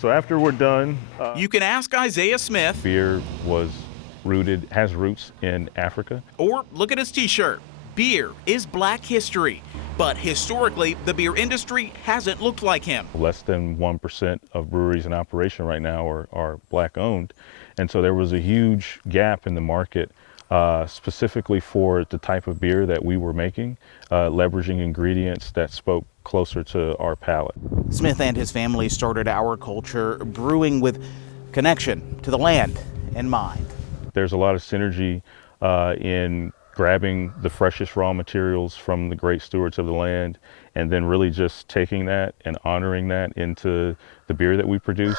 So after we're done, you can ask Isaiah Smith. Beer has roots in Africa. Or look at his t-shirt. Beer is Black history. But historically, the beer industry hasn't looked like him. Less than 1% of breweries in operation right now are Black owned. And so there was a huge gap in the market specifically for the type of beer that we were making, leveraging ingredients that spoke closer to our palate. Smith and his family started Our Culture brewing with connection to the land in mind. There's a lot of synergy in grabbing the freshest raw materials from the great stewards of the land and then really just taking that and honoring that into the beer that we produce.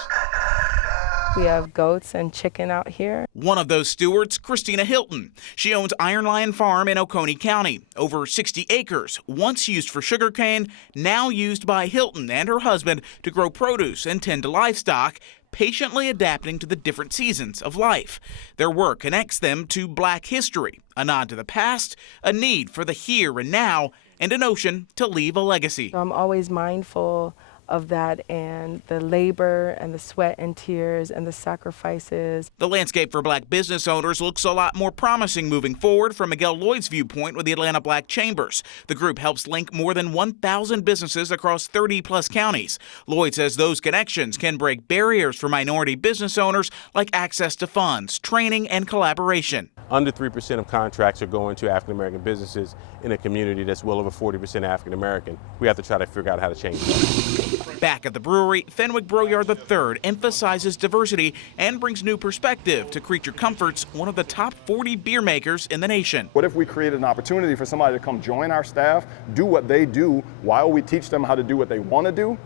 We have goats and chicken out here. One of those stewards, Christina Hilton. She owns Iron Lion Farm in Oconee County. Over 60 acres, once used for sugarcane, now used by Hilton and her husband to grow produce and tend to livestock, patiently adapting to the different seasons of life. Their work connects them to Black history, a nod to the past, a need for the here and now, and a notion to leave a legacy. I'm always mindful of that and the labor and the sweat and tears and the sacrifices. The landscape for Black business owners looks a lot more promising moving forward from Miguel Lloyd's viewpoint with the Atlanta Black Chambers. The group helps link more than 1,000 businesses across 30-plus counties. Lloyd says those connections can break barriers for minority business owners like access to funds, training, and collaboration. Under 3% of contracts are going to African-American businesses in a community that's well over 40% African-American. We have to try to figure out how to change that. Back at the brewery, Fenwick Broyard III emphasizes diversity and brings new perspective to Creature Comforts, one of the top 40 beer makers in the nation. What if we created an opportunity for somebody to come join our staff, do what they do while we teach them how to do what they want to do?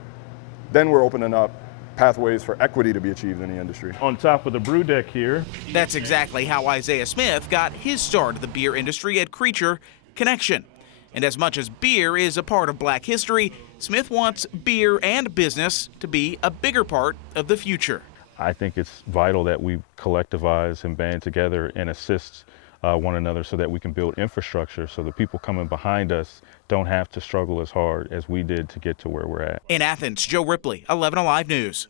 Then we're opening up pathways for equity to be achieved in the industry. On top of the brew deck here. That's exactly how Isaiah Smith got his start in the beer industry at Creature: connection. And as much as beer is a part of Black history, Smith wants beer and business to be a bigger part of the future. I think it's vital that we collectivize and band together and assist one another so that we can build infrastructure so the people coming behind us don't have to struggle as hard as we did to get to where we're at. In Athens, Joe Ripley, 11 Alive News.